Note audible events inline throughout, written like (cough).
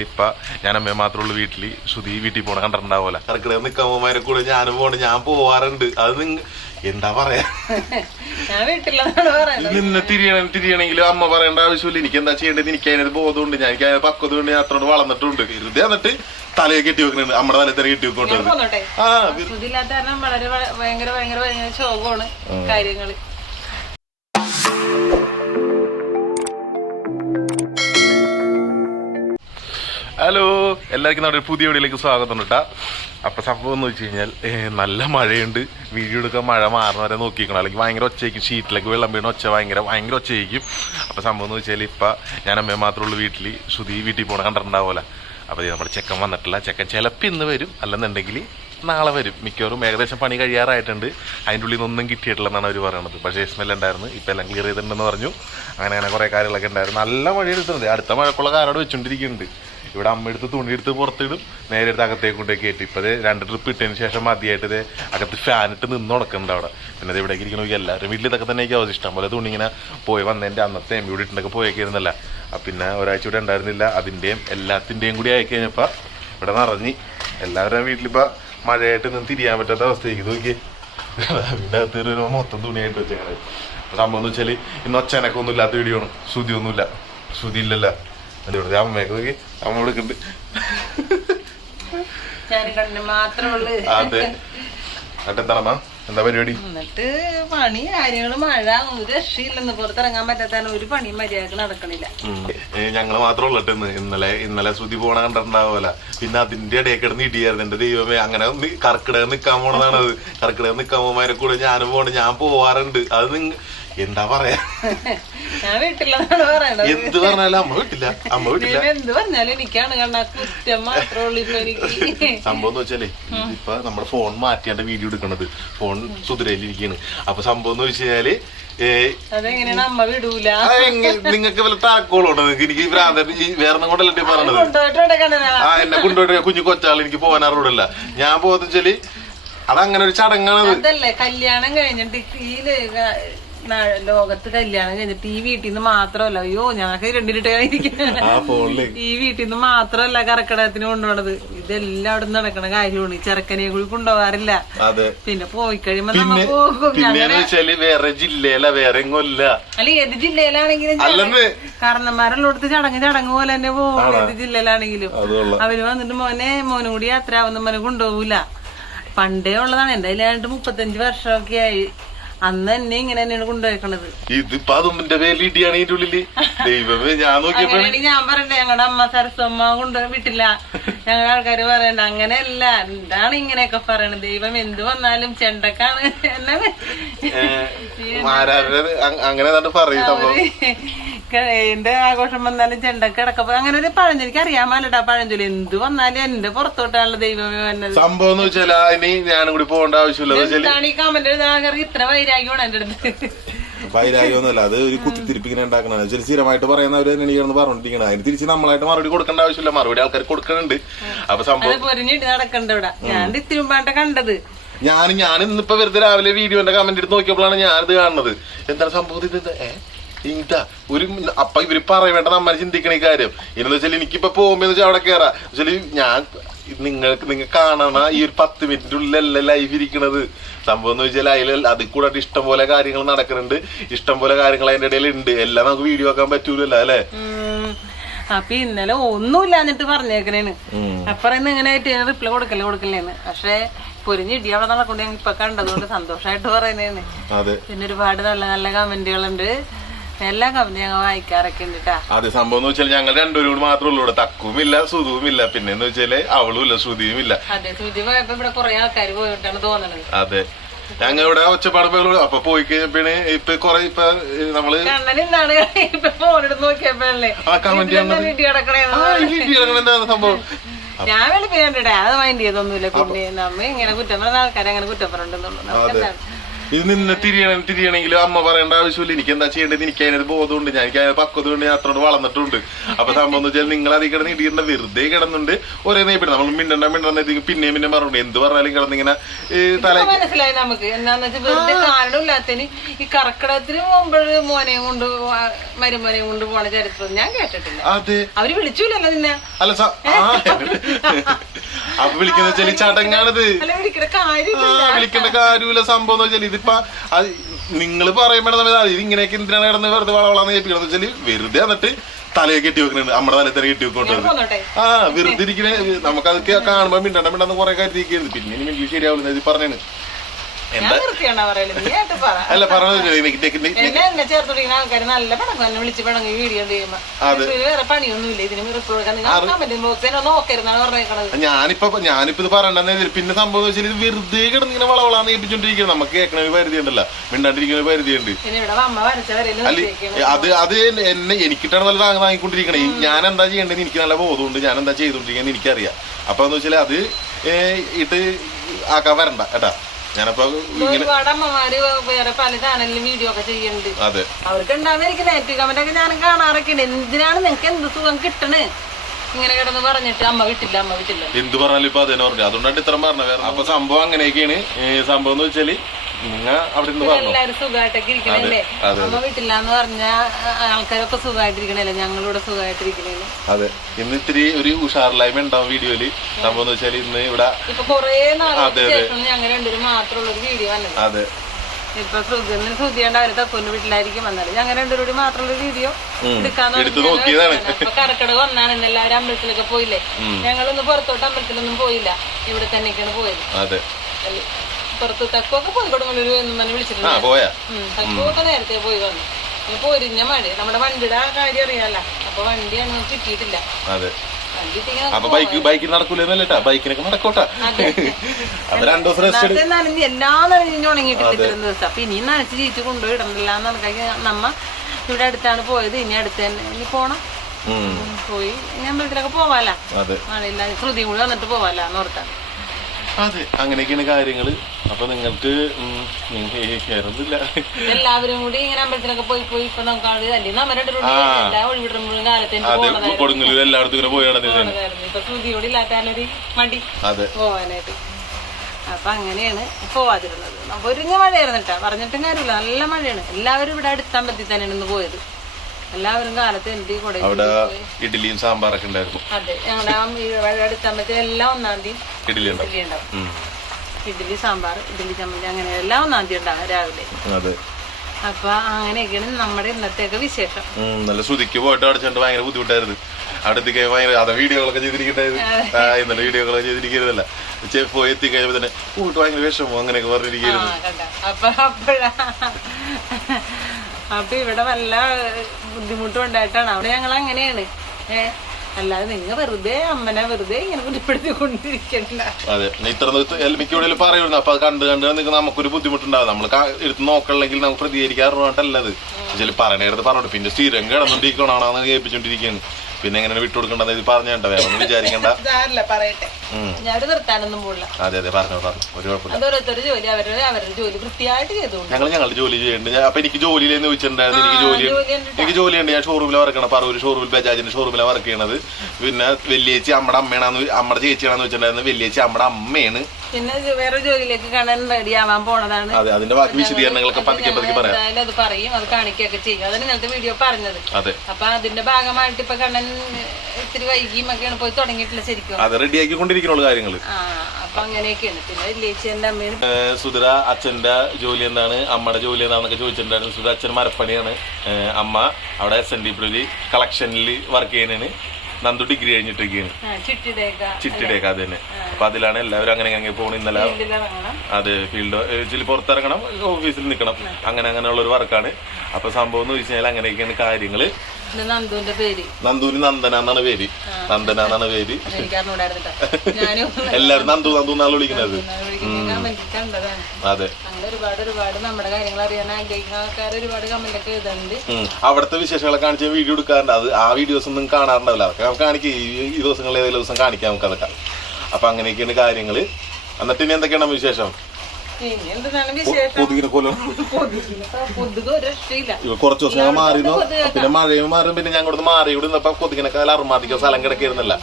ഇപ്പൊ ഞാൻ അമ്മയെ മാത്രമുള്ള വീട്ടിൽ വീട്ടിൽ. ശ്രുതി വീട്ടിൽ പോണ കണ്ടിട്ടുണ്ടാവൂല കറക്കിട നിക്കമ്മമാരെ കൂടെ ഞാനും പോണ് ഞാൻ പോവാറുണ്ട്. അത് നിങ്ങ എന്താ പറയാ? നിന്ന് തിരിയണം തിരിയണമെങ്കിലും അമ്മ പറയേണ്ട ആവശ്യമില്ല. എനിക്ക് എന്താ ചെയ്യേണ്ടത്? എനിക്ക് അതിനൊരു ബോധമുണ്ട്. ഞാൻ എനിക്ക് അതിന് പക്വത വേണ്ടി ഞാൻ അത്രയോട് വളർന്നിട്ടുണ്ട്. വെറുതെ എന്നിട്ട് തലയെ കെട്ടി വെക്കുന്നുണ്ട് നമ്മുടെ തലയിൽ തന്നെ കെട്ടി ഞാൻ വെക്കൊണ്ടത് ആ വളരെ വ- ഭയങ്കര ഭയങ്കര ഭയങ്കര ശോകമാണ് കാര്യങ്ങൾ. ഹലോ എല്ലാവർക്കും നമ്മുടെ പുതിയ വീഡിയോയിലേക്ക് സ്വാഗതം കേട്ടാ അപ്പൊ സംഭവം എന്ന് വെച്ച് കഴിഞ്ഞാൽ നല്ല മഴയുണ്ട്. വീഡിയോ എടുക്കാൻ മഴ മാറുന്ന വരെ നോക്കിക്കണം അല്ലെങ്കിൽ ഭയങ്കര ഒച്ചയ്ക്കും ഷീറ്റിലേക്ക് വെള്ളം വീണ ഒച്ച ഭയങ്കര ഭയങ്കര ഒച്ചയ്ക്കും അപ്പൊ സംഭവം എന്ന് വെച്ചാൽ ഇപ്പൊ ഞാൻ അമ്മയെ മാത്രമേ ഉള്ളൂ വീട്ടിൽ ശ്രുതി വീട്ടിൽ പോണ കണ്ടിട്ടുണ്ടാവില്ല അപ്പൊ നമ്മുടെ ചെക്കൻ വന്നിട്ടില്ല. ചെക്കൻ ചിലപ്പോൾ ഇന്ന് വരും. അല്ലെന്നുണ്ടെങ്കിൽ നാളെ വരും. മിക്കവാറും ഏകദേശം പണി കഴിയാറായിട്ടുണ്ട്. അതിന്റെ ഉള്ളിൽ നിന്നൊന്നും കിട്ടിയിട്ടില്ലെന്നാണ് അവർ പറയുന്നത് പക്ഷേ സ്മെൽ ഉണ്ടായിരുന്നു. ഇപ്പോൾ എല്ലാം ക്ലിയർ ചെയ്തിട്ടുണ്ടെന്ന് പറഞ്ഞു. അങ്ങനെ അങ്ങനെ കുറേ കാര്യങ്ങളൊക്കെ ഉണ്ടായിരുന്നു. നല്ല മഴ എടുത്തിട്ടുണ്ട്. അടുത്ത മഴക്കുള്ള കാരോട് വെച്ചുകൊണ്ടിരിക്കുന്നുണ്ട് ഇവിടെ അമ്മ എടുത്ത് തുണി എടുത്ത് പുറത്തിടും. നേരെ എടുത്ത് അകത്തേക്ക് കൊണ്ടേക്ക് കയറ്റി. ഇപ്പം രണ്ട് ട്രിപ്പ് ഇട്ടതിന് ശേഷം മതിയായിട്ട് ഇത് അകത്ത് ഫാനിട്ട് ഇട്ട് നിന്ന് ഉണക്കുന്നുണ്ട് അവിടെ. പിന്നെ ഇവിടേക്ക് ഇരിക്കണമെങ്കിൽ എല്ലാവരും വീട്ടിൽ ഇതൊക്കെ തന്നെ എനിക്ക് ഇഷ്ടം പോലെ തുണി ഇങ്ങനെ പോയി വന്നതിന്റെ അന്നത്തെ എം ഇവിടെ ഇട്ടൊക്കെ പോയേക്കായിരുന്നല്ല അപ്പം പിന്നെ ഒരാഴ്ച ഇവിടെ ഉണ്ടായിരുന്നില്ല. അതിന്റെയും എല്ലാത്തിന്റെയും കൂടി ആയി കഴിഞ്ഞപ്പോൾ ഇവിടെ നിറഞ്ഞ് എല്ലാവരുടെയും വീട്ടിലിപ്പോൾ മഴയായിട്ട് നിന്ന് തിരിയാൻ പറ്റാത്ത അവസ്ഥയ്ക്ക് നോക്കി വീടിന്റെ അകത്ത് ഒരു മൊത്തം തുണിയായിട്ട് വെച്ചേക്കണത്. സംഭവം എന്ന് വെച്ചാൽ ഇന്ന് ഒച്ചനൊക്കെ ഒന്നും ഇല്ലാത്ത വീഡിയോ ആണ്. ശ്രുതി ഒന്നുമില്ല. ശ്രുതി ഇല്ലല്ലോ. അതിവിടെ അമ്മയൊക്കെ നോക്കി. അമ്മ കൊടുക്കുന്നുണ്ട് അതെ. എന്നിട്ട് എന്താണമ്മ എന്താ പരിപാടി? എന്നിട്ട് പണി കാര്യങ്ങൾ മഴ ഒരു രക്ഷയില്ലെന്ന് പുറത്തിറങ്ങാൻ പറ്റാത്ത ഒരു പണിയും മര്യാദയ്ക്ക് നടക്കണില്ല. ഞങ്ങൾ മാത്രമേ ഉള്ളട്ട് ഇന്നലെ ഇന്നലെ ശ്രുതി പോണ കണ്ടിട്ടുണ്ടാവൂല പിന്നെ അതിന്റെ ഇടയിൽ കിടന്ന് ഇടിയായിരുന്നു. എന്റെ ദൈവമേ അങ്ങനെ കർക്കിടകം നിക്കാൻ പോണതാണ് അത് കർക്കിടക നിക്കാൻ പോകുമ്പോ കൂടെ ഞാനും പോണ ഞാൻ പോവാറുണ്ട്. അത് എന്താ പറയാ? ഞാൻ വീട്ടിലെന്നാണ് പറയണത്. എന്ത് പറഞ്ഞാലും അമ്മ വിട്ടില്ല അമ്മ വിട്ടില്ല. ദൈവം എന്ത് പറഞ്ഞാലും എനിക്കാണ് കണ്ട കുറ്റം മാത്രമേ ഉള്ളൂ ഇപ്പൊ എനിക്ക്. സംഭവം എന്ന് വെച്ചാലേ ഇപ്പൊ നമ്മുടെ ഫോൺ മാറ്റിയാണ്ട് വീഡിയോ എടുക്കണത്. ഫോൺ സുതിരയിലിരിക്കാണ് അപ്പൊ സംഭവം എന്ന് വെച്ച് കഴിഞ്ഞാൽ അതെങ്ങനെയാണ് അമ്മ വിടൂല? നിങ്ങൾക്ക് വല്ല താക്കോളുണ്ടോ നിങ്ങൾക്ക് എനിക്ക് ഭ്രാന്തൻ ഈ വേറെ കൊണ്ടല്ലേ പറഞ്ഞത് ആ എന്നെ കൊണ്ടുപോയിട്ട് കുഞ്ഞു കൊച്ചാൾ എനിക്ക് പോകാൻ ഞാൻ പോകുന്ന വെച്ചാൽ അതങ്ങനെ ഒരു ചടങ്ങാണ് അതല്ലേ കല്യാണം കഴിഞ്ഞിട്ട് ഈ ലോകത്ത് കല്യാണം കഴിഞ്ഞിട്ട് ഈ വീട്ടിൽ നിന്ന് മാത്രമല്ല. അയ്യോ ഞങ്ങൾക്ക് രണ്ടിലിട്ടായിരിക്കും ആ വി ഈ വീട്ടിൽ നിന്ന് മാത്രമല്ല കറക്കടത്തിന് കൊണ്ടുപോണത്. ഇതെല്ലാം അവിടെ നടക്കണ കാര്യമാണ്. ഈ ചെറുക്കനെ കൂടി കൊണ്ടുപോകാറില്ല. പിന്നെ പോയി കഴിയുമ്പോ നമ്മ പോകും. വേറെ ജില്ലയില വേറെ അല്ല ഏത് ജില്ലയിലാണെങ്കിലും കാരണന്മാരുള്ള കാരണന്മാരുള്ളടത്ത് ചടങ്ങ് ചടങ്ങ് പോലെ തന്നെ പോകും ഏത് ജില്ലയിലാണെങ്കിലും. അവർ വന്നിട്ട് മോനെ മോനും കൂടി യാത്ര ആവുന്ന മോനെ കൊണ്ടുപോകൂല പണ്ടേ ഉള്ളതാണ്. എന്തായാലും മുപ്പത്തഞ്ച് വർഷമൊക്കെ ആയി. അന്ന് എന്നെ ഇങ്ങനെ തന്നെയാണ് കൊണ്ടുപോയിക്കണത്. ഇതിപ്പോ അതുമ്പിന്റെ പേരിൽ ഇടിയാണ് ഇതിന്റെ ഉള്ളിൽ. ദൈവമേ ഞാൻ നോക്കിയപ്പോ അങ്ങനെയാണെങ്കിൽ ഞാൻ പറയണ്ടേ ഞങ്ങളുടെ അമ്മ സരസ്വമ്മ കൊണ്ടുപോയി വിട്ടില്ല. ഞങ്ങൾ ആൾക്കാര് പറയണ്ട അങ്ങനെയല്ല എന്താണ് ഇങ്ങനെയൊക്കെ പറയണത്? ദൈവം എന്ത് വന്നാലും ചെണ്ടക്കാണ്. എന്നെ മാരാരുടെ അങ്ങനെ ഏതാണ്ട് പറയും സംഭവം. എന്റെ ആഘോഷം വന്നാലും ചെണ്ടക്ക് കിടക്കപ്പോ അങ്ങനെ ഒരു പഴഞ്ചൊലിക്ക് അറിയാമല്ലടാ പഴഞ്ചൊലി എന്ത് വന്നാലും എന്റെ പുറത്തോട്ടാണല്ലോ ദൈവമേ വന്നത്. സംഭവം എന്ന് വെച്ചാൽ ഇനി ഞാനും കൂടി പോകേണ്ട ആവശ്യമില്ല. എന്താണ് ഈ കമന്റ് എഴുതാൻ ഇത്ര വൈരാഗ്യമാണ് എന്റെ അടുത്ത്. വൈരാഗ്യമൊന്നുമല്ല അത് ഒരു കുത്തിത്തിരിപ്പിങ്ങനെ ഉണ്ടാക്കണ ചില സ്ഥിരമായിട്ട് പറയുന്നവര് തന്നെ എനിക്കാണെന്ന് പറഞ്ഞിരിക്കണം അതിന് തിരിച്ച് നമ്മളായിട്ട് മറുപടി കൊടുക്കേണ്ട ആവശ്യമില്ല. മറുപടി ആൾക്കാർ കൊടുക്കുന്നുണ്ട്. അപ്പൊ സംഭവം പൊരിഞ്ഞിട്ട് നടക്കണ്ട ഇവിടെ. ഞാൻ ഇത്തിരി മുമ്പായിട്ട് കണ്ടത്. ഞാൻ ഞാൻ ഇന്നിപ്പോ വെറുതെ രാവിലെ വീഡിയോന്റെ കമന്റ് എടുത്ത് നോക്കിയപ്പോഴാണ് ഞാനിത് കാണുന്നത്. എന്താണ് സംഭവം ഇത്? ഇത്? ഇതാ ഒരു അപ്പൊ ഇവർ പറയേണ്ട നമ്മൾ ചിന്തിക്കണ ഈ കാര്യം. ഇതെന്ന് വെച്ചാൽ എനിക്കിപ്പോ പോകുമ്പോ വെച്ചാൽ അവിടെ കേറാ. വെച്ചാൽ ഞാൻ നിങ്ങൾക്ക് നിങ്ങൾ കാണണ ഈ ഒരു പത്ത് മിനിറ്റ് ഉള്ളിലല്ല ലൈഫ് ഇരിക്കണത്. സംഭവം എന്ന് വെച്ചാൽ അതിൽ അതിൽ കൂടെ ഇഷ്ടം പോലെ കാര്യങ്ങൾ നടക്കുന്നുണ്ട്. ഇഷ്ടം പോലെ കാര്യങ്ങൾ അതിന്റെ ഇടയിൽ ഉണ്ട് എല്ലാം നമുക്ക് വീഡിയോ ആക്കാൻ പറ്റൂലല്ലോ അല്ലെ. അപ്പൊ ഇന്നലെ ഒന്നുമില്ല എന്നിട്ട് പറഞ്ഞേക്കണേന് അപ്പറയുന്ന ഇങ്ങനെ റിപ്ലൈ കൊടുക്കല്ലേ കൊടുക്കല്ലേന്ന്. പക്ഷെ പൊരിഞ്ഞിടി അവിടെ നടക്കൊണ്ട് ഞങ്ങൾ ഇപ്പൊ കണ്ടതുകൊണ്ട് സന്തോഷമായിട്ട് പറയുന്നേന്ന്. പിന്നെ ഒരുപാട് നല്ല നല്ല കമന്റുകളുണ്ട് എല്ലാ കവിതയും ഞങ്ങൾ വായിക്കാറൊക്കെ ഉണ്ട് ട്ടാ. അതെ സംഭവം എന്ന് വെച്ചാൽ ഞങ്ങൾ രണ്ടുപേരും കൂടി മാത്രമേ ഉള്ളൂ ഇവിടെ. തക്കുമില്ല സുധുവുമില്ല. പിന്നെ എന്ന് വെച്ചാൽ അവളും ഇല്ല ശ്രുതിയും ഇല്ല അതെ സുധി പോയപ്പോ ഇവിടെ കുറെ ആൾക്കാർ പോയിട്ടാണ് തോന്നണത്. അതെ. ഞങ്ങൾ ഇവിടെ ഒച്ചപ്പാടുകളും അപ്പൊ പോയി കഴിഞ്ഞപ്പോ ഇപ്പൊ കൊറേ ഇപ്പൊ ഏ, നമ്മൾ കണ്ണനിന്നാണ് ഇപ്പൊ ഫോണെടുത്ത് നോക്കിയപ്പോഴല്ലേ. ആ കമന്റ് ഇടി കിടക്കണേന്ന് എന്താ സംഭവം? ഞാൻ വെളുപ്പിക്കണ്ടേ അത് മൈൻഡ് ചെയ്തൊന്നുമില്ല പിന്നെ നമ്മ ഇങ്ങനെ കുറ്റം പറഞ്ഞ ആൾക്കാരെ അങ്ങനെ കുറ്റം നമുക്കെന്താണ് ഇത് നിന്ന് തിരിയണം തിരിയണമെങ്കിൽ അമ്മ പറയേണ്ട ആവശ്യമില്ല. എനിക്ക് എന്താ ചെയ്യേണ്ടത്? എനിക്ക് അതിനകത്ത് ബോധമുണ്ട്. ഞാൻ എനിക്ക് അതിന് പക്വതയുണ്ട്. ഞാൻ അത്രയോട് വളർന്നിട്ടുണ്ട്. അപ്പൊ സംഭവം എന്ന് വെച്ചാൽ നിങ്ങൾ അതിൽ കിടന്ന് ഇടിയേണ്ട വെറുതെ കിടന്നുണ്ട്. ഒരേ നെയ്പ്പിടും നമ്മൾ മിണ്ടണ്ട മിണ്ടണ്ടെങ്കിൽ പിന്നെയും പിന്നെ പറഞ്ഞു എന്ത് പറഞ്ഞാലും കിടന്നിങ്ങനെ തല മനസ്സിലായി നമുക്ക്. എന്താന്ന് വെച്ചാൽ വെറുതെ കാരണമില്ലാത്തതിന് ഈ കർക്കിടകത്തിന് പോകുമ്പോൾ മോനെയും കൊണ്ട് വാ- മരുമോനെയും കൊണ്ട് പോണ ചരിത്രം ഞാൻ കേട്ടിട്ടില്ല. അതെ. അവർ നിന്നെ. അല്ല അപ്പൊ വിളിക്കുന്ന വെച്ചാൽ ചടങ്ങാണിത്. അല്ല വിളിക്കണ കാര്യം ആ വിളിക്കേണ്ട കാര്യമില്ല. സംഭവം എന്ന് വെച്ചാൽ ഇതിപ്പോ നിങ്ങൾ പറയുമ്പോൾ ഇത് ഇങ്ങനെയൊക്കെ എന്തിനാണ് കിടന്ന് വെറുതെ വളവളാന്ന് കേൾപ്പിക്കണം വെച്ചാൽ വെറുതെ എന്നിട്ട് തലയെ കെട്ടി വെക്കുന്നുണ്ട് നമ്മുടെ തലയിൽ തന്നെ കെട്ടി വെക്കൊണ്ടത് ആ വെറുതെ ഇരിക്കണേ. നമുക്കതൊക്കെ കാണുമ്പോൾ മിണ്ടണ്ട മിണ്ടെന്ന് കുറെ കരുതിയിരിക്കുന്നത് പിന്നെ ഇനി മിണ്ടിൽ ശരിയാവില്ല ഇത് അല്ല പറഞ്ഞു നല്ല എന്നെ വിളിച്ച് പടങ്ങി വീഡിയോ ചെയ്യുമ്പോ. വേറെ പണിയൊന്നുമില്ല. ഇതിന് റിപ്ലൈ ഞാനിപ്പോ ഞാനിപ്പോ ഇത് പറയണ്ടെന്ന്. പിന്നെ സംഭവം വെച്ചാൽ ഇത് വെറുതെ കിടന്ന് ഇങ്ങനെ വളവളാന്ന് ഏൽപ്പിച്ചോണ്ടിരിക്കുന്നത് നമുക്ക് കേൾക്കണ ഒരു പരിധി ഉണ്ടല്ലോ മിണ്ടാണ്ടിരിക്കുന്ന ഒരു പരിധിയുണ്ട്. അത് അത് എന്നെ എനിക്കിട്ടാണ് നല്ല താങ്ങ് താങ്ങിക്കൊണ്ടിരിക്കണേ ഞാൻ എന്താ ചെയ്യേണ്ടത് എനിക്ക് നല്ല ബോധമുണ്ട്. ഞാൻ എന്താ ചെയ്തോണ്ടിരിക്കുന്നത് എനിക്കറിയാം. അപ്പൊ എന്ന് വെച്ചാൽ അത് ഇട്ട് ആക്കാൻ വരണ്ട കേട്ടാ. ഞാനപ്പോ ഇങ്ങനെ ഒരുപാട് അമ്മമാര് വേറെ പല ചാനലിലും വീഡിയോ ഒക്കെ ചെയ്യുന്നുണ്ട്. അതെ. അവർക്ക് ഉണ്ടാവുന്ന നെറ്റ് കമന്റ് ഒക്കെ ഞാൻ കാണാറൊക്കെ ഉണ്ട്. എന്തിനാണ് നിനക്ക് എന്ത് സുഖം കിട്ടണേ? ഇങ്ങനെ കിടന്ന് പറഞ്ഞിട്ട് അമ്മ വിട്ടില്ല അമ്മ വിട്ടില്ല എന്ത് പറഞ്ഞാലും ഇപ്പൊ അതന്നെ പറഞ്ഞു. അതുകൊണ്ടാണ് ഇത്രയും പറഞ്ഞത്. വേറെ അപ്പൊ സംഭവം അങ്ങനെയൊക്കെയാണ്. ഈ സംഭവം എന്ന് വെച്ചാൽ നിങ്ങ അവിടെ നിന്ന് പറഞ്ഞു എല്ലാരും സുഖമായിട്ടൊക്കെ ഇരിക്കണല്ലേ? അതെ, അമ്മ പറഞ്ഞ ആൾക്കാരൊക്കെ സുഖമായിട്ടിരിക്കണല്ലേ? ഞങ്ങളിവിടെ അതെ. ഇന്ന് ഇത്തിരി ഒരു ഉഷാറിലായ്മ ഉണ്ടാവും വീഡിയോയിൽ. സംഭവം എന്ന് വെച്ചാൽ ഇന്ന് ഇവിടെ ഇപ്പൊ കൊറേ നാളെ ഞങ്ങൾ രണ്ടുപേരും മാത്രമുള്ള ഒരു വീഡിയോ അതെ. ഇപ്പൊ സുഖന്ന് സുഖിയാണ്ട് അവർ തക്കുന്റെ വീട്ടിലായിരിക്കും വന്നത്. ഞങ്ങൾ രണ്ടുപേരും കൂടി മാത്രമുള്ള വീഡിയോ കർക്കിടക ഒന്നാണ് ഇന്ന് എല്ലാവരും അമ്പലത്തിലൊക്കെ പോയില്ലേ? ഞങ്ങളൊന്നും പുറത്തോട്ട് അമ്പലത്തിലൊന്നും പോയില്ല. ഇവിടെ തന്നെയൊക്കെയാണ് പോയത്. അതെ അല്ലേ? പുറത്ത് തക്കുവൊക്കെ പോയി കൊടുങ്ങല്ലൂർ എന്നും പറഞ്ഞ് വിളിച്ചിട്ടുണ്ട്. തക്കുവൊക്കെ നേരത്തെ പോയി വന്നു. പിന്നെ പൊരിഞ്ഞ മഴ. നമ്മുടെ വണ്ടിയുടെ ആ കാര്യം അറിയാലോ. അപ്പൊ വണ്ടി അങ്ങ് കിട്ടിയിട്ടില്ല. അപ്പൊ ബൈക്ക് ബൈക്കിൽ നടക്കൂലെന്നല്ലേട്ടാ ബൈക്കിനൊക്കെ നടക്കോട്ടാ? അപ്പൊ രണ്ടു ദിവസം റെസ്റ്റ് നനഞ്ഞ് എല്ലാം നനഞ്ഞ് ഉണങ്ങിയിട്ടില്ല ഇത്രയും ദിവസം. അപ്പൊ ഇനി നനച്ച് ജീവിച്ച് കൊണ്ടുപോയി ഇടണില്ല എന്നൊക്കെ നമ്മ ഇവിടെ അടുത്താണ് പോയത്. ഇനി അടുത്ത് തന്നെ ഇനി പോണം. പോയി. ഞാൻ വീട്ടിലൊക്കെ പോവാലാ. അതെ. മഴയില്ല ശ്രുതിയും കൂടി വന്നിട്ട് പോവാലാന്ന് എന്നോർത്താണ് അതെ അങ്ങനെയൊക്കെയാണ് കാര്യങ്ങൾ. അപ്പൊ നിങ്ങൾക്ക് എല്ലാവരും കൂടി ഇങ്ങനെ അമ്പലത്തിനൊക്കെ പോയി പോയി ഇപ്പൊ നമുക്ക് അതെ കൊടുങ്ങല്ലൂർ എല്ലായിടത്തും ഇങ്ങനെ പോയി മടി അതെ. പോവാനായിട്ട്. അപ്പൊ അങ്ങനെയാണ് പോവാതിരുന്നത്. ഒരുങ്ങ മഴയായിരുന്നു കേട്ടോ പറഞ്ഞിട്ടും കാര്യമില്ല. നല്ല മഴയാണ്. എല്ലാവരും ഇവിടെ അടുത്ത അമ്പലത്തിൽ തന്നെയാണ് ഇന്ന് പോയത്. എല്ലാവരും കാലത്ത് എന്തി കൂടെ അവിടെ ഇഡ്ഡലിയും സാമ്പാറൊക്കെ ഉണ്ടായിരുന്നു. അതെ ഞങ്ങളുടെ ആ അടുത്ത അമ്പലത്തിൽ എല്ലാം ഒന്നാം തീയതി ഇഡ്ഡലി ഉണ്ടാവും. ഇഡ്ഡലി സാമ്പാർ ഇഡ്ഡലി ചമ്മന്തി അങ്ങനെ എല്ലാം ഒന്നാം തീയതി ഉണ്ടാവും രാവിലെ. അതെ. അപ്പൊ അങ്ങനെയൊക്കെയാണ് നമ്മുടെ ഇന്നത്തെയൊക്കെ വിശേഷം. നല്ല ശ്രുതിക്ക് പോയിട്ട് അടച്ചുകൊണ്ട് ഭയങ്കര ബുദ്ധിമുട്ടായിരുന്നു. അവിടെ എത്തിക്കഴിഞ്ഞാൽ ഭയങ്കര അതെ വീഡിയോകളൊക്കെ ചെയ്തിരിക്കണ്ടായത്. ആ ഇന്നലെ വീഡിയോകളൊക്കെ ചെയ്തിരിക്കുന്നതല്ല ചെഫ് പോയി എത്തിക്കഴിഞ്ഞപ്പോ തന്നെ കൂട്ട് ഭയങ്കര വിഷമം അങ്ങനെയൊക്കെ പറഞ്ഞിരിക്കുന്നു അപ്പൊ അപ്പോഴാ. അപ്പൊ ഇവിടെ വല്ല ബുദ്ധിമുട്ടും ഉണ്ടായിട്ടാണ്. അവിടെ ഞങ്ങൾ അങ്ങനെയാണ്. ഏഹ് അല്ലാതെ നിങ്ങൾ വെറുതെ അമ്മനെ വെറുതെ ഇങ്ങനെ കുറ്റപ്പെടുത്തി കൊണ്ടിരിക്കണ്ട അതെ ഇത്ര മിക്ക വീഡിയോയിൽ പറയുന്നു അപ്പൊ അത് കണ്ട് കണ്ട് നിൽക്കുന്ന നമുക്കൊരു ബുദ്ധിമുട്ടുണ്ടാവും. നമ്മൾ എടുത്ത് നോക്കണമെങ്കിൽ നമുക്ക് പ്രതികരിക്കാറുണ്ടല്ലത് ചില പറയണേടത്ത് പറഞ്ഞു പിന്നെ സ്ഥിരം കിടന്നോണ്ടിരിക്കണാണെന്ന് കേൾപ്പിച്ചോണ്ടിരിക്കുകയാണ് പിന്നെ എങ്ങനെ വിട്ടുകൊടുക്കണ്ടെന്ന് ഇത് പറഞ്ഞേണ്ട വേറെ ഒന്നും വിചാരിക്കണ്ട. (laughs) പറയട്ടെ. നിർത്താനൊന്നും പോകില്ല അതെ അതെ പറഞ്ഞു പറഞ്ഞു. ഒരു കുഴപ്പമില്ല. അത് ഓരോരുത്തരുടെ ജോലി അവരുടെ അവരുടെ ജോലി വൃത്തിയായിട്ട് ഞങ്ങൾ ഞങ്ങളുടെ ജോലി ചെയ്യേണ്ടത് അപ്പൊ എനിക്ക് ജോലിയിലെന്ന് ചോദിച്ചിട്ടുണ്ടായിരുന്നു. എനിക്ക് ജോലി എനിക്ക് ജോലിയുണ്ട് ഞാൻ ഷോറൂമിൽ വർക്കണം പറവൂർ ഷോറൂമിൽ ബജാജിന്റെ ഷോറൂമിലാണ് വർക്ക് ചെയ്യണത്. പിന്നെ വലിയേച്ചി അമ്മയുടെ അമ്മയാണെന്ന് അമ്മയുടെ ചേച്ചിയാണെന്ന് വെച്ചിട്ടുണ്ടായിരുന്നു വലിയേച്ചി അമ്മയുടെ അമ്മയാണ് പിന്നെ വേറെ ജോലിയിലേക്ക് കാണാൻ റെഡി ആവാൻ പോണതാണ്. അതെ അതിന്റെ ബാക്കി വിശദീകരണങ്ങളൊക്കെ പതുക്കെ പതുക്കെ പറയാം. എന്തായാലും അത് പറയും അത് കാണിക്കുകയൊക്കെ ചെയ്യും. അതാണ് ഇന്നത്തെ വീഡിയോ പറഞ്ഞത്. അതെ. അപ്പൊ അതിന്റെ ഭാഗമായിട്ട് ഇപ്പൊ കണ്ണൻ ഇത്തിരി വൈകിയും ഒക്കെയാണ് പോയി തുടങ്ങിയിട്ടില്ല ശരിക്കും. അത് റെഡിയാക്കിക്കൊണ്ടിരിക്കണുള്ളൂ കാര്യങ്ങൾ അപ്പൊ അങ്ങനെയൊക്കെയാണ്. പിന്നെ വലിയേച്ചി അമ്മയും സുധര അച്ഛന്റെ ജോലി എന്താണ്? അമ്മയുടെ ജോലി എന്താണെന്നൊക്കെ ചോദിച്ചിട്ടുണ്ടായിരുന്നു. സുധര അച്ഛൻ മരപ്പണിയാണ്. അമ്മ അവിടെ എസ് എൻ ഡി കളക്ഷനിൽ വർക്ക് ചെയ്യുന്നതാണ്. നന്ദു ഡിഗ്രി കഴിഞ്ഞിട്ടൊക്കെയാണ് ചിട്ടിടേക്ക. അത് തന്നെ അപ്പൊ അതിലാണ് എല്ലാവരും അങ്ങനെ അങ്ങനെ പോകണം ഇന്നലെ. അതെ ഫീൽഡ് ചില പുറത്തിറങ്ങണം ഓഫീസിൽ നിൽക്കണം. അങ്ങനെ അങ്ങനെയുള്ള ഒരു വർക്കാണ്. അപ്പൊ സംഭവം എന്ന് വെച്ച് കഴിഞ്ഞാൽ അങ്ങനെയൊക്കെയാണ് കാര്യങ്ങൾ. നന്ദുവിന്റെ പേര്. നന്ദന എന്നാണ് പേര്. നന്ദന എന്നാണ് പേര്. എല്ലാരും നന്ദു നന്ദു എന്നാണ് വിളിക്കുന്നത്. കണ്ടതാണ് അതെ. കാര്യങ്ങൾ അവിടുത്തെ വിശേഷങ്ങളെ കാണിച്ച വീഡിയോ എടുക്കാറുണ്ട്. അത് ആ വീഡിയോസ് ഒന്നും കാണാറുണ്ടാവില്ല. അതൊക്കെ നമുക്ക് കാണിക്കും. ഈ- ദിവസങ്ങളിൽ ഏതെങ്കിലും ദിവസം കാണിക്കാം നമുക്ക് അതൊക്കെ. അപ്പൊ അങ്ങനെയൊക്കെയാണ് കാര്യങ്ങൾ. എന്നിട്ട് ഇനി എന്തൊക്കെയാണ് വിശേഷം? കൊറച്ചു ദിവസം മാറിയിരുന്നു. പിന്നെ മഴയും മാറും. പിന്നെ ഞാൻ കൊടുത്ത് മാറി ഇവിടെ നിന്നപ്പോ കൊതുകിനൊക്കെ അറുമാതിക്കോ സ്ഥലം കിടക്കിയിരുന്നില്ല.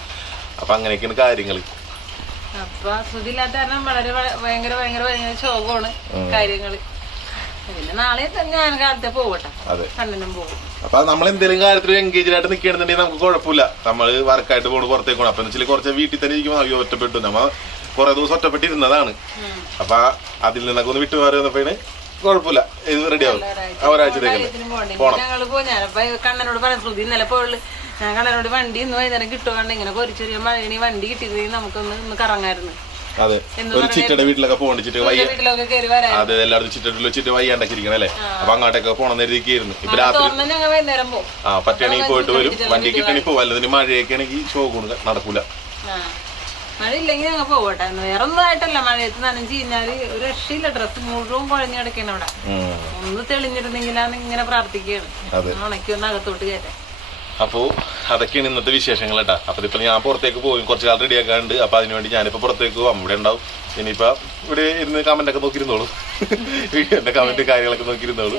അപ്പൊ അങ്ങനെയൊക്കെയാണ് കാര്യങ്ങൾ അപ്പൊ അസുഖമില്ലാത്ത കാരണം വളരെ ഭയങ്കര ഭയങ്കര ഭയങ്കര ശോകമാണ് കാര്യങ്ങൾ. പിന്നെ നാളെ ഞാൻ കാലത്തെ പോവട്ടെ. കണ്ണനും പോകും അപ്പൊ നമ്മൾ എന്തെങ്കിലും കാര്യത്തിൽ എൻഗേജ് ആയിട്ട് നിൽക്കണമെന്നുണ്ടെങ്കിൽ നമുക്ക് കുഴപ്പമില്ല. നമ്മൾ വർക്കായിട്ട് പോകണം പുറത്തേക്ക് പോകണം അപ്പൊ വെച്ചാൽ കുറച്ച് വീട്ടിൽ തന്നെ ഇരിക്കുമ്പോൾ അയ്യോ ഒറ്റപ്പെട്ടു. നമ്മ കുറെ ദിവസം ഒറ്റപ്പെട്ടിരുന്നതാണ്. അപ്പൊ അതിൽ നിന്നൊക്കെ ഒന്ന് വിട്ടു മാറി വന്നപ്പോഴാണ് കുഴപ്പമില്ല. ഇത് റെഡിയാവും ഒരാഴ്ചത്തേക്ക് പോകണം. ഞങ്ങൾ ഞങ്ങൾ പോ ഞാനപ്പോ കണ്ണനോട് പറയാം ശ്രുതി ഇന്നലെ പോയുള്ളു. ഞാൻ കടലോട് വണ്ടി ഇന്ന് വൈകുന്നേരം കിട്ടുവാണ്ട് ഇങ്ങനെ ഒരു ചെറിയ മഴയണി വണ്ടി കിട്ടിയിരുന്നെങ്കിൽ നമുക്കൊന്ന് ഒന്ന് കറങ്ങായിരുന്നു. അതെ. ഒരു ചിറ്റയുടെ വീട്ടിലൊക്കെ പോകണ്ട. ചിറ്റ വയ്യ അതെ എല്ലായിടത്തും അല്ലേ? അപ്പൊ അങ്ങോട്ടൊക്കെ ഇപ്പൊ രാത്രി ആ പോയിട്ട് വരും. വണ്ടി കിട്ടണി പോവും. അല്ലതിന് മഴയൊക്കെ ആണെങ്കിൽ ഷോ കൊണ്ട് നടക്കൂല. ആ. മഴ ഇല്ലെങ്കിൽ ഞങ്ങൾ പോകട്ടെ. വേറെ ഒന്നും ആയിട്ടല്ല. മഴയത്ത് നനഞ്ഞ് കഴിഞ്ഞാൽ ഒരു രക്ഷയില്ല. ഡ്രസ്സ് മുഴുവൻ കുഴഞ്ഞു കിടക്കണം അവിടെ. ഉം. ഒന്ന് തെളിഞ്ഞിരുന്നെങ്കിലാണ് ഇങ്ങനെ പ്രാർത്ഥിക്കുകയാണ്. ഉണക്കി ഒന്ന് അകത്തോട്ട് കയറ്റാൻ. അപ്പോ അതൊക്കെയാണ് ഇന്നത്തെ വിശേഷങ്ങൾ കേട്ടാ അപ്പൊ ഇപ്പൊ ഞാൻ പുറത്തേക്ക് പോകും കുറച്ച് കാലം റെഡി ആക്കാണ്ട് അപ്പൊ അതിനുവേണ്ടി ഞാനിപ്പോ പുറത്തേക്ക് പോകും ഇവിടെ ഉണ്ടാവും. ഇനിയിപ്പോ ഇവിടെ ഇരുന്ന് കമന്റ് ഒക്കെ നോക്കിയിരുന്നോളൂ. (laughs) എന്റെ കമന്റ് കാര്യങ്ങളൊക്കെ നോക്കിയിരുന്നോളൂ.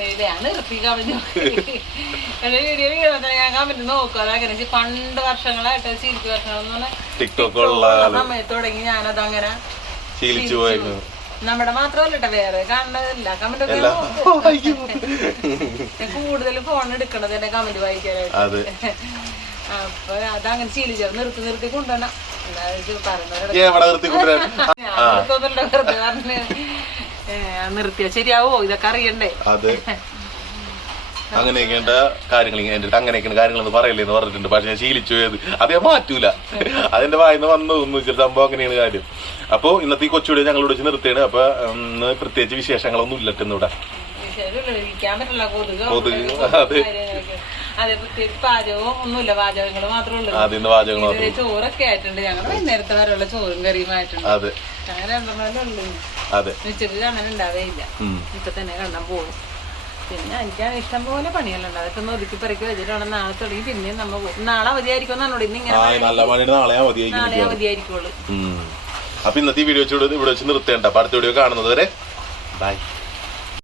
ടിക്ടോക്കുള്ള പണ്ട് വർഷങ്ങളായിട്ട് ശീലിച്ചു വർഷങ്ങളെന്ന് പറഞ്ഞാൽ ടിക്ടോക്ക് ഉള്ള സമയത്ത് തുടങ്ങി ഞാനത് അങ്ങനെ ശീലിച്ചു പോയിരുന്നു. നമ്മുടെ മാത്രമല്ല വേറെ കാണുന്നതല്ല കമന്റ് (laughs) (laughs) കൂടുതൽ ഫോൺ എടുക്കണത് എന്റെ കമന്റ് വായിക്കാനായിട്ട്. അതെ. (laughs) അപ്പൊ അതങ്ങനെ ശീലിച്ചു. നിർത്തി നിർത്തി കൊണ്ടുവരണം. നിർത്തിയോ? ശരിയാവോ? ഇതൊക്കെ അറിയണ്ടേ? അതെ. അങ്ങനെയൊക്കെയുണ്ട് കാര്യങ്ങൾ ഇങ്ങനെ അടുത്ത് അങ്ങനെയൊക്കെയാണ് കാര്യങ്ങളൊന്നും പറയില്ലേ എന്ന് പറഞ്ഞിട്ടുണ്ട്. പക്ഷെ ഞാൻ ശീലിച്ചു പോയത്. അത് ഞാൻ മാറ്റൂല. അതിന്റെ വായിന്ന് വന്നു. എന്ന് സംഭവം അങ്ങനെയാണ് കാര്യം. അപ്പോ ഇന്നത്തെ ഈ കൊച്ചുവിടെ ഞങ്ങളോട് വെച്ച് നിർത്തിയാണ്. അപ്പൊ ഇന്ന് പ്രത്യേകിച്ച് വിശേഷങ്ങളൊന്നും ഇല്ലട്ടെന്ന് ഇവിടെ. ശരിയല്ല, ഇരിക്കാൻ പറ്റില്ല. കൊതുക് കൊതുക്, കാര്യങ്ങളൊക്കെ. അതെ. പ്രത്യേകിച്ച് പാചകവും ഒന്നുമില്ല. പാചകങ്ങൾ മാത്രമേ ഉള്ളൂ. ആദ്യം വാചകങ്ങൾ മാത്രം ചോറൊക്കെ ആയിട്ടുണ്ട്. ഞങ്ങൾ വൈകുന്നേരത്തെ വരെയുള്ള ചോറും കറിയും ആയിട്ടുണ്ട്. അതെ. അതെ. ഉച്ചയ്ക്ക് കണ്ണൻ ഉണ്ടാവേ ഇല്ല ഇപ്പൊ തന്നെ കണ്ണൻ പോകും പിന്നെ എനിക്കാണ് ഇഷ്ടം പോലെ പണിയെല്ലാം ഉണ്ട്. അതൊക്കെ ഒന്ന് ഒതുക്കി പെറുക്കി വെച്ചിട്ട് വേണം നാളെ തുടങ്ങി. പിന്നെയും നമ്മ നാളെ അവധിയായിരിക്കും എന്നോട് ഇന്ന് ഇങ്ങനെ നാളെ അവധിയായിരിക്കുള്ളൂ അപ്പൊ ഇന്നത്തെ ഈ വീഡിയോ ഇവിടെ വെച്ച് നിർത്തേണ്ട അപ്പൊ അടുത്ത വീഡിയോ കാണുന്നത് വരെ. ബൈ